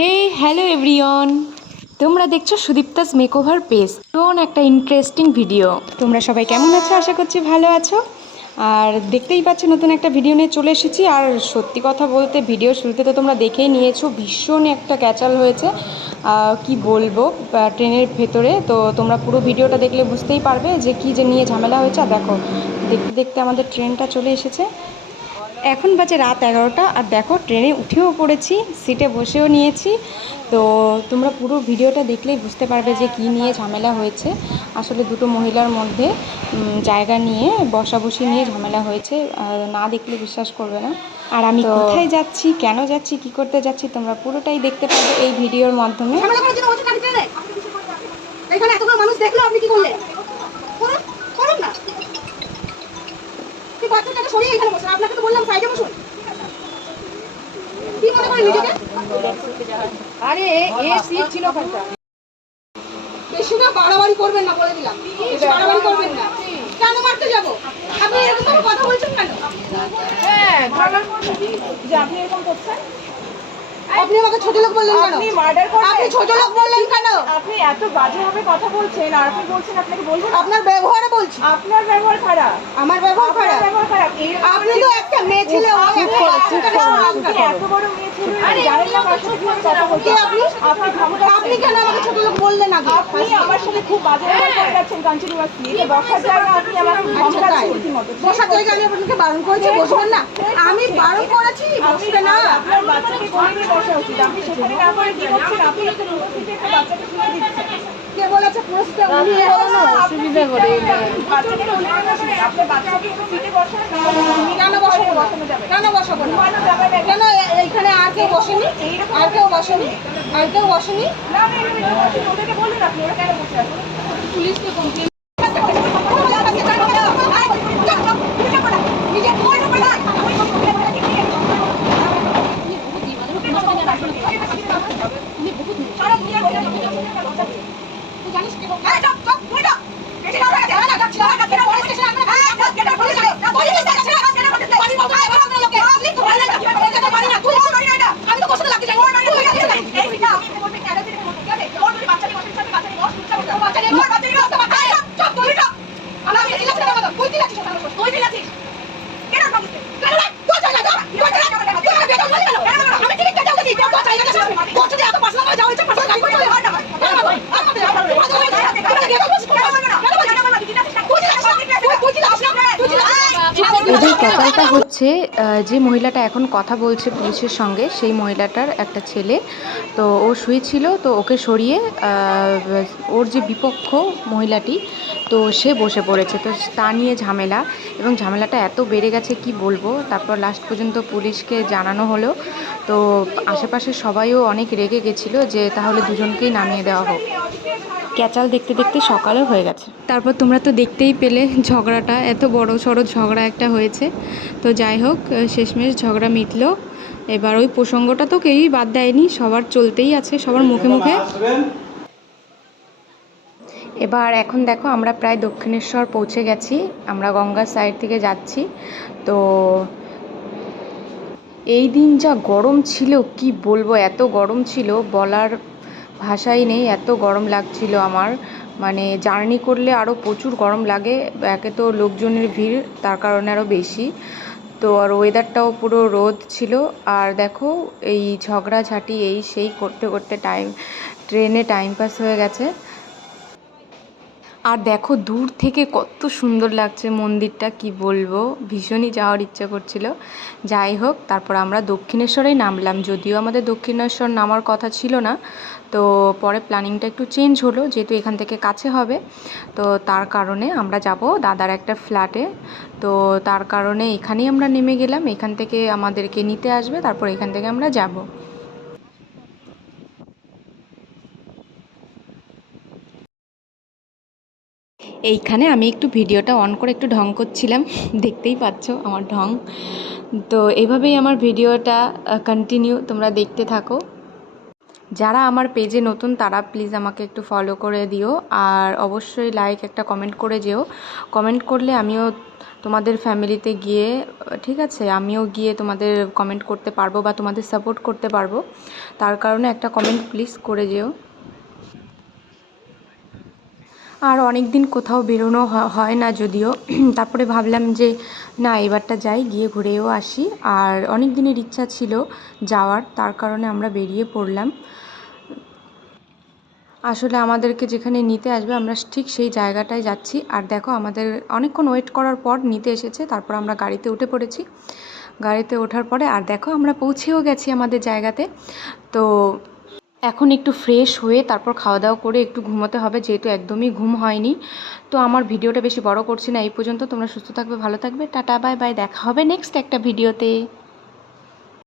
হে hello everyone, তোমরা দেখছো সুদীপ্তাস makeover page. কোন একটা ইন্টারেস্টিং ভিডিও। তোমরা সবাই কেমন আছো? আশা করছি ভালো আছো। আর দেখতেই পাচ্ছ নতুন একটা ভিডিও নিয়ে চলে এসেছি। আর সত্যি কথা বলতে ভিডিও শুরুতে তো তোমরা দেখেই নিয়েছো, ভীষণ একটা ক্যাচাল হয়েছে। কি বলবো, ট্রেনের ভেতরে তো তোমরা পুরো ভিডিওটা দেখলে বুঝতেই পারবে যে কী যে নিয়ে ঝামেলা হয়েছে। আর দেখো, দেখতে দেখতে আমাদের ট্রেনটা চলে এসেছে। এখন বাজে রাত 11টা। আর দেখো ট্রেনে উঠেও পড়েছি, সিটে বসেও নিয়েছি। তো তোমরা পুরো ভিডিওটা দেখলেই বুঝতে পারবে যে কী নিয়ে ঝামেলা হয়েছে। আসলে দুটো মহিলার মধ্যে জায়গা নিয়ে বসাবসি নিয়ে ঝামেলা হয়েছে, না দেখলে বিশ্বাস করবে না। আর আমি কোথায় যাচ্ছি, কেন যাচ্ছি, কী করতে যাচ্ছি, তোমরা পুরোটাই দেখতে পাবে এই ভিডিওর মাধ্যমে। এখানে এতগুলো মানুষ দেখলো, আপনি কি করলেন? করুন না। কি বাচ্চাটাকে সরিয়ে এখানে বসে, আপনাকে তো বললাম সাইডে বসুন। কি মনে করেন নিজেকে? আরে এ সিট ছিল কোনটা? বেশি না বাড়াবাড়ি করবেন না, বলে দিলাম। বেশি বাড়াবাড়ি করবেন না। কেন মারতে যাব? আপনি এরকম কথা বলছেন কেন? হ্যাঁ, ঝগড়া করতে কি যে আপনি এরকম করছেন? আপনি আমাকে ছোট লোক বললেন কেন? আপনি মার্ডার করছেন। আপনি ছোট লোক বললেন কেন? আপনি এত বাজেভাবে কথা বলছেন, আর আপনি বলছেন আপনাকে বলবো না। আপনার ব্যবহারে বলছি। আপনার ব্যবহার খারাপ। আমার ব্যবহার খারাপ? ব্যবহার খারাপ। আপনি তো একটা মেয়ে ছেলে, আপনি এত বড় মেয়ে ছেলে জানেন না কার সাথে কথা বলতে। আপনি কেন আমাকে ছোট লোক বললেন আগে? আপনি আমার সাথে খুব বাজে ব্যবহার করে যাচ্ছেন কন্টিনিউয়াসলি। এটা বসার জায়গা, আপনি আমাকে ধমকাচ্ছেন রীতিমতো। বসার জায়গা আমি আপনাকে বারণ করেছি, বসবেন না। আমি বারণ করেছি, বসবে না। আপনার বাচ্চাকে কোলে বসা উচিত। আপনি সেখানে না করে কি করছেন? আপনি একটা পুরো সিটে একটা বাচ্চাকে শুয়ে দিচ্ছেন। কে বলেছে পুরো সিটে উনিয়ে বসানো অসুবিধা করে? বাচ্চাকে কোলে বসে আপনার বাচ্চাকে একটু সিটে বসান। কেন বসাবো? বসানো যাবে। কেন বসাবো না? কেন এইখানে আর কেউ বসেনি? আর কেউ বসেনি? আর কেউ বসেনি? না না, ওদেরকে বলুন আপনি, ওরা কেন বসে আছে? পুলিশকে কমপ্লেন এদের ব্যাপারটা হচ্ছে, যে মহিলাটা এখন কথা বলছে পুলিশের সঙ্গে, সেই মহিলাটার একটা ছেলে। তো ও শুয়েছিল, তো ওকে সরিয়ে ওর যে বিপক্ষ মহিলাটি, তো সে বসে পড়েছে। তো তা নিয়ে ঝামেলা, এবং ঝামেলাটা এত বেড়ে গেছে কি বলবো। তারপর লাস্ট পর্যন্ত পুলিশকে জানানো হলো। তো আশেপাশে সবাইও অনেক রেগে গেছিলো যে তাহলে দুজনকেই নামিয়ে দেওয়া হোক। ক্যাচাল দেখতে দেখতে সকালও হয়ে গেছে। তারপর তোমরা তো দেখতেই পেলে ঝগড়াটা, এত বড় সড়ো ঝগড়া একটা হয়েছে। তো যাই হোক, শেষমেশ ঝগড়া মিটলো। এবার ওই প্রসঙ্গটা তো কেউই বাদ দেয়নি, সবার চলতেই আছে, সবার মুখে মুখে। এবার এখন দেখো আমরা প্রায় দক্ষিণেশ্বর পৌঁছে গেছি। আমরা গঙ্গার সাইড থেকে যাচ্ছি। তো এই দিন যা গরম ছিল কি বলবো, এত গরম ছিল বলার ভাষাই নেই, এত গরম লাগছিল আমার। মানে জার্নি করলে আরও প্রচুর গরম লাগে, একে তো লোকজনের ভিড়, তার কারণে আরও বেশি। তো আর ওয়েদারটাও পুরো রোদ ছিল। আর দেখো এই ঝগড়াঝাটি এই সেই করতে করতে ট্রেনে টাইম পাস হয়ে গেছে। আর দেখো দূর থেকে কত সুন্দর লাগছে মন্দিরটা, কি বলবো, ভীষণই যাওয়ার ইচ্ছা করছিল। যাই হোক, তারপর আমরা দক্ষিণেশ্বরেই নামলাম। যদিও আমাদের দক্ষিণেশ্বর নামার কথা ছিল না, তো পরে প্ল্যানিংটা একটু চেঞ্জ হলো, যেহেতু এখান থেকে কাছে হবে। তো তার কারণে আমরা যাব দাদার একটা ফ্ল্যাটে। তো তার কারণে এখানেই আমরা নেমে গেলাম, এখান থেকে আমাদেরকে নিতে আসবে, তারপর এখান থেকে আমরা যাব। এইখানে আমি একটু ভিডিওটা অন করে একটু ঢং করছিলাম, দেখতেই পাচ্ছ আমার ঢং। তো এভাবেই আমার ভিডিওটা কন্টিনিউ তোমরা দেখতে থাকো। যারা আমার পেজে নতুন তারা প্লিজ আমাকে একটু ফলো করে দিও, আর অবশ্যই লাইক একটা কমেন্ট করে যেও। কমেন্ট করলে আমিও তোমাদের ফ্যামিলিতে গিয়ে, ঠিক আছে, আমিও গিয়ে তোমাদের কমেন্ট করতে পারবো বা তোমাদের সাপোর্ট করতে পারবো। তার কারণে একটা কমেন্ট প্লিজ করে যেও। আর অনেক দিন কোথাও বেরোনো হয় না যদিও, তারপরে ভাবলাম যে না এবারটা যাই, গিয়ে ঘুরেও আসি। আর অনেক দিনের ইচ্ছা ছিল যাওয়ার, তার কারণে আমরা বেরিয়ে পড়লাম। আসলে আমাদেরকে যেখানে নিতে আসবে আমরা ঠিক সেই জায়গাটায় যাচ্ছি। আর দেখো আমাদের অনেকক্ষণ ওয়েট করার পর নিতে এসেছে, তারপর আমরা গাড়িতে উঠে পড়েছি। গাড়িতে ওঠার পরে আর দেখো আমরা পৌঁছেও গেছি আমাদের জায়গাতে। তো এখন একটু ফ্রেশ হয়ে তারপর খাওয়া দাওয়া করে একটু ঘুমোতে হবে, যেহেতু একদমই ঘুম হয়নি। তো আমার ভিডিওটা বেশি বড় করছি না, এই পর্যন্ত। তোমরা সুস্থ থাকবে, ভালো থাকবে, টাটা বাই বাই, দেখা হবে নেক্সট একটা ভিডিওতে।